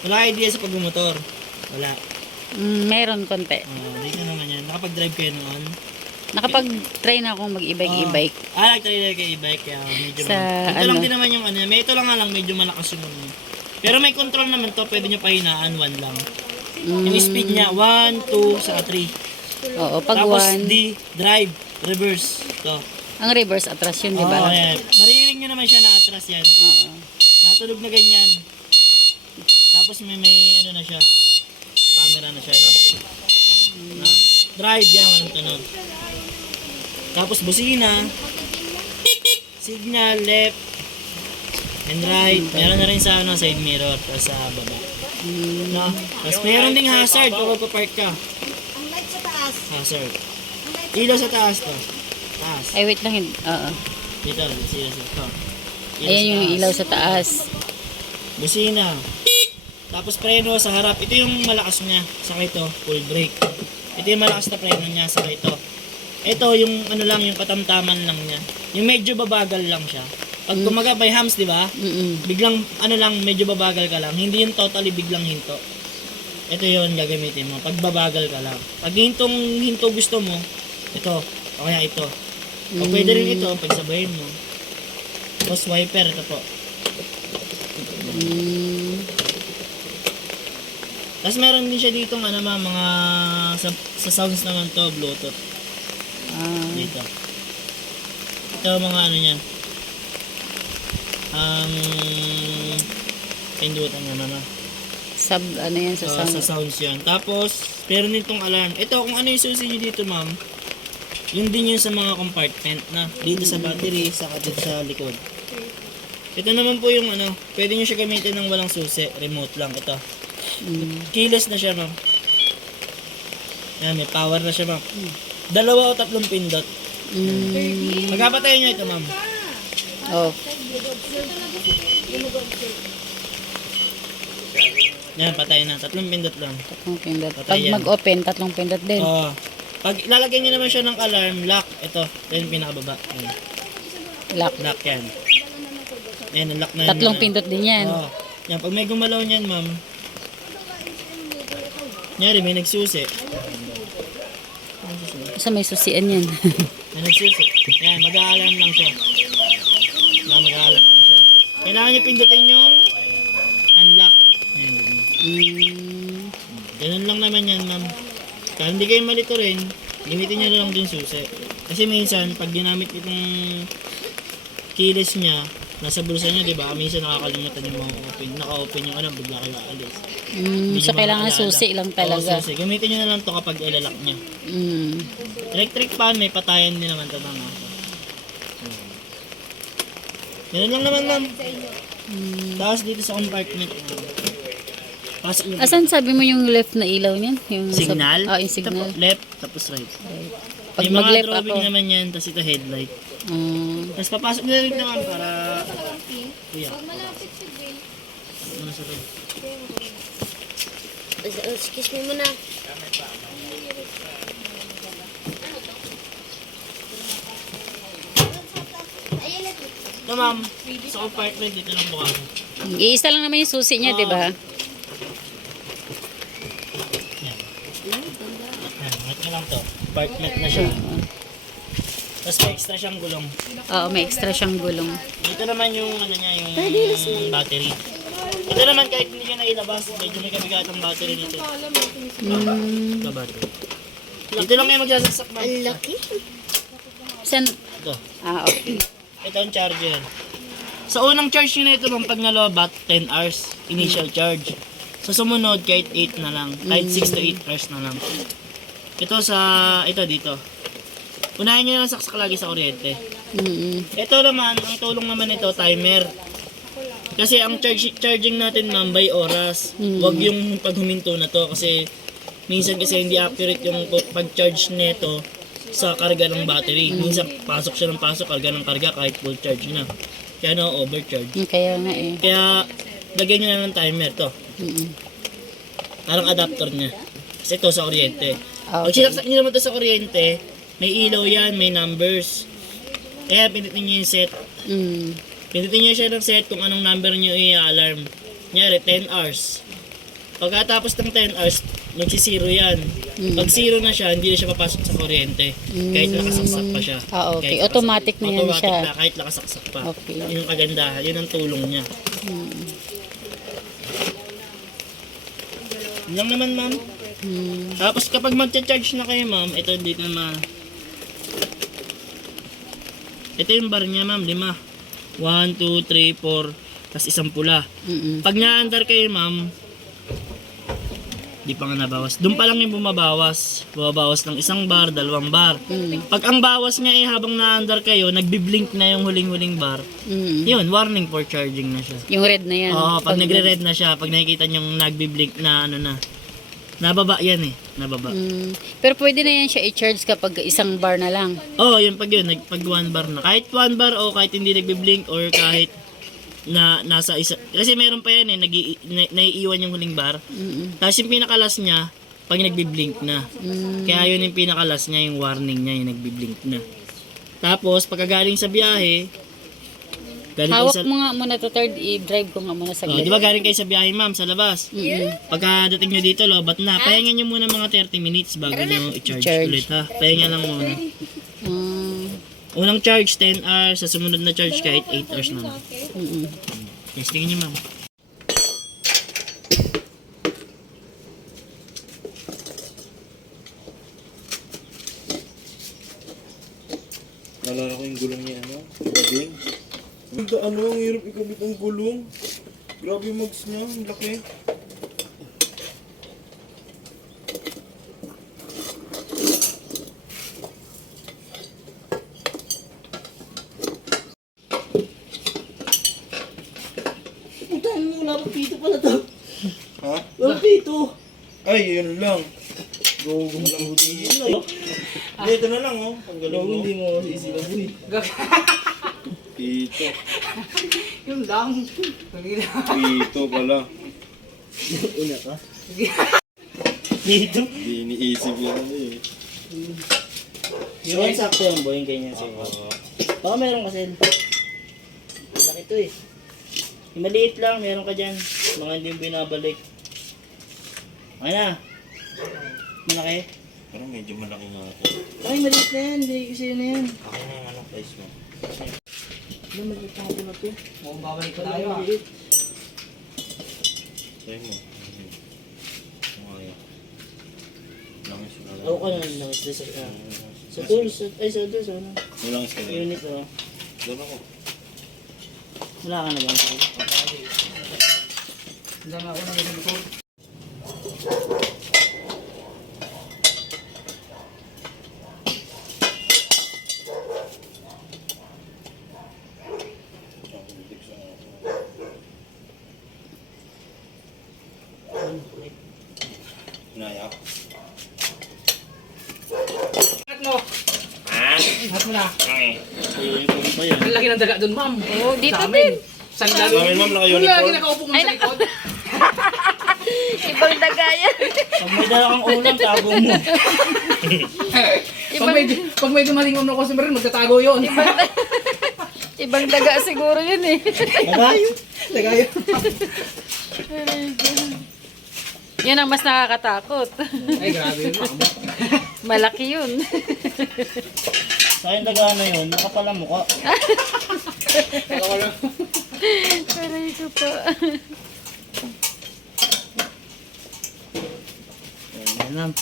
Wala idea sa pagmumotor. Wala. Mm, meron konti. Oh, dito naman yan. Nakapag-drive kayo noon. Nakapag-try na akong mag-e-bike, e-bike. Oh. Ah, nag-try na kayo e-bike. Kaya medyo Sa Ito lang ano? din naman yung ano. May ito lang nga lang. Medyo malakas yung ano. Pero may control naman to. Pwede nyo pahinaan. One lang. Yung Mm, speed niya. 1, 2, saka 3. Oo, pag Tapos one, D, drive, reverse. Ito. ang reverse atras yun, di Oh, ba? yan. Maririnig nyo naman siya na atras yan. Oo. Natulog na ganyan. Tapos may may ano na siya. Camera na siya. No? Na, drive yan, walang tunog. Tapos busina. Signal, left. And right. Meron na rin sa ano, side mirror. Tapos sa baba. No? Tapos meron ding hazard kung magpa-park ka. Ang light sa taas. Hazard. Ilaw sa taas to. Taas. Ay, wait lang. hin- Oo. Dito, sila sa to. Ayan yung ilaw sa taas. Busina. Tapos preno sa harap. Ito yung malakas niya. Saka ito, full brake. Ito yung malakas na preno niya. Saka ito. Ito yung ano lang, yung katamtaman lang niya. Yung medyo babagal lang siya. Pag kumaga by hams, di ba? Mm-mm. Biglang, ano lang, medyo babagal ka lang. Hindi yung totally biglang hinto. Ito yon gagamitin mo. Pag babagal ka lang. Pag hintong hinto gusto mo, ito. O kaya ito. O pwede rin ito, pag sabayin mo. Tapos wiper, ito po. Mm, Tapos meron din siya dito ano ma, mga sa, sa sounds naman to, Bluetooth ah, dito. Ito mga ano niya. Ang pindutan niya ano. sub, ano yan sa So, sound. sa sounds yan. Tapos, meron din tong alarm. Ito, kung ano yung susi niyo dito, ma'am, yun din yun sa mga compartment na dito sa battery, saka dito sa likod. Ito naman po yung ano, pwede nyo siya gamitin ng walang susi, remote lang. Ito, Mm, na siya, ma'am. Yan, may power na siya, ma'am. Dalawa o tatlong pindot. mm, Magkapatayin nyo ito, ma'am. oh, Yan, patay na. Tatlong pindot lang. tatlong pindot. Pag Patay yan. mag-open, tatlong pindot din. Oo. Pag lalagyan nyo naman siya ng alarm, lock. Ito, ito yung pinakababa. Yan. Lock. Lock yan. Yan, lock na yan. Tatlong Yan. pindot din yan. Oo. Yan, pag may gumalaw niyan, ma'am. Nyari, may nagsusi. Sa may susian yan. May nagsusi. Yan, mag-aalarm lang siya. Yan, mag-aalarm lang siya. Kailangan nyo pindutin yung unlock. Yan, ganun. mm, Ganun lang naman yan, ma'am. Kaya hindi kayo malito rin, gamitin na lang din susi. Kasi minsan, pag ginamit itong keyless niya, nasa bulsa niya, di ba? Minsan nakakalimutan yung mga open. Naka-open yung ano, bigla kayo aalis. mm, Hindi so kailangan susi lang Oo, talaga. susi. Gamitin nyo na lang to kapag ilalak niya. Mm, Electric fan, may patayan din naman ito, ma'am. Ganun lang naman, ma'am. mm. Tapos dito sa compartment. Nyo. Asan sabi mo yung left na ilaw niyan? Yung Signal? Ah, yung signal. po, left, tapos right. Pag May mga mag-left drawing ako. naman yan, tapos ito headlight. Mm, Tapos papasok na rin naman para... Kuya. Ano sa rin? Excuse me muna. Ito ma'am, sa compartment dito lang bukas. iisa lang naman yung susi niya, di ba? Yan. Yan, wait nyo lang to. Compartment na siya. Tapos may extra siyang gulong. Oo, may extra siyang gulong. Dito naman yung ano niya, yung battery. Ito naman kahit hindi niya nailabas, medyo may kabigatang battery nito. Mm, Ito battery. Dito lang kayo magsasaksak ma'am. Ang laki. san? Ito. Ah, okay. Ito ang charger. Sa unang charge nyo na ito, ma'am, pag nalobat, 10 hours initial charge. Sa sumunod, kahit 8 na lang. Kahit 6 to 8 hours na lang. Ito sa, ito dito. Unahin nyo lang saksak lagi sa kuryente. Mm, Ito naman, ang tulong naman ito, timer. Kasi ang charge, charging natin, ma'am, by oras. Mm. Huwag yung pag huminto na to. Kasi minsan kasi hindi accurate yung pag-charge nito sa karga ng battery. Minsan pasok siya ng pasok, karga ng karga kahit full charge na. Kaya na overcharge. mm, kaya nga eh. Kaya lagyan nyo na ng timer to. Mm, Parang adapter niya. Kasi ito sa kuryente. Ah, Pag okay. sinaksak nyo naman to sa kuryente, may ilaw yan, may numbers. Kaya pinitin nyo yung set. Mm, Pindutin nyo siya ng set kung anong number nyo i-alarm. Nyari, 10 hours. Pagkatapos ng 10 hours, magsisiro yan. Mm. Pag zero na siya, hindi na siya papasok sa kuryente. Kahit nakasaksak pa siya. Ah, okay. Kahit Automatic na yan automatic siya. na, kahit nakasaksak pa. Okay. Yun yung kagandahan, yun ang tulong niya. Yun lang naman, ma'am. Hmm. Tapos kapag magcha-charge na kayo, ma'am, ito dito naman. Ito yung bar niya, ma'am, lima. 1, 2, 3, 4, tapos isang pula. Mm-mm. Pag naandar kayo, ma'am, di pa nga nabawas. Doon pa lang yung bumabawas. Bumabawas ng isang bar, dalawang bar. Mm. Pag ang bawas niya eh, habang naandar kayo, nagbiblink na yung huling-huling bar, Mm. yun, warning for charging na siya. Yung red na yan. Oo, pag nagre-red na siya, pag nakikita niyong nagbiblink na ano na, nababa yan eh, nababa. Mm. Pero pwede na yan siya i-charge kapag isang bar na lang. Oo, oh, yun pag yun, pag one bar na. Kahit one bar o kahit hindi nagbiblink or kahit na nasa isa, kasi meron pa yan eh, nag na, naiiwan yung huling bar. Mm-mm. Tapos yung pinakalas niya, pag nagbiblink na. Mm. Kaya yun yung pinakalas niya, yung warning niya, yung nagbiblink na. Tapos, pagkagaling sa biyahe, galing Hawak sa... mo nga muna to third, i-drive ko nga muna sa Oh, di ba galing kayo sa biyahe, ma'am, sa labas? Mm-mm. Pagkadating nyo dito, lobat na. Pahinga nyo muna mga 30 minutes bago nyo i-charge ulit, ha? Pahinga lang muna. Mm. Unang charge, 10 hours. Sa sumunod na charge, kahit 8 hours na. Mm-mm. Testingin nyo, ma'am. Nalala ko yung gulong niya, ano? Bading. Ang ano, ang hirap ikabit ang gulong. Grabe yung mags niya, ang laki. Putahan mo, lapapito pala to. Ha? Lapapito. Ay, yun lang. Go, go lang. Hindi, ito na lang, oh. Ang galing mo. Hindi mo sisilaboy. Pito. Yun lang. Pito pala. Una ka. Dito. Hindi iniisip yan, eh. Yung sakto yung boy, ganyan siya. Baka meron kasi. Laki to eh. Yung maliit lang, meron ka dyan. Mga hindi yung binabalik. Okay na. Malaki. Pero medyo malaki nga ako. Ay, maliit na yan. Hindi kasi yun na yan. Ako na yung ano, size mo. Ano, maliit na ako na to. Mukhang babalik ko tayo ah. Maliit. Try mo. Langis na lang. Ako ka na lang sa, sa, ah, sa tools. Sa, ay, sa tools. Ano? May langis ka rin. Unit oh. Doon ako. Wala ka na ba? Diyan ako nang likod. Angat mo. Angat mo na. Yan. Ang laki ng daga doon, ma'am. Oh, dito Sa amin. din. Saan Sa amin, ma'am, Wala, lagi nakaupo mo sa likod. Ibang dagayan. Pag may dala kang ulam, tago mo. Pag may, pag may dumating mo ng customer rin, magtatago yun. Ibang daga siguro yun eh. Magayo. Daga yun. Yan ang mas nakakatakot. Ay, grabe yun. Malaki yun. Sa akin daga na yun, nakapala mukha. Aray ko pa. Ayan lang.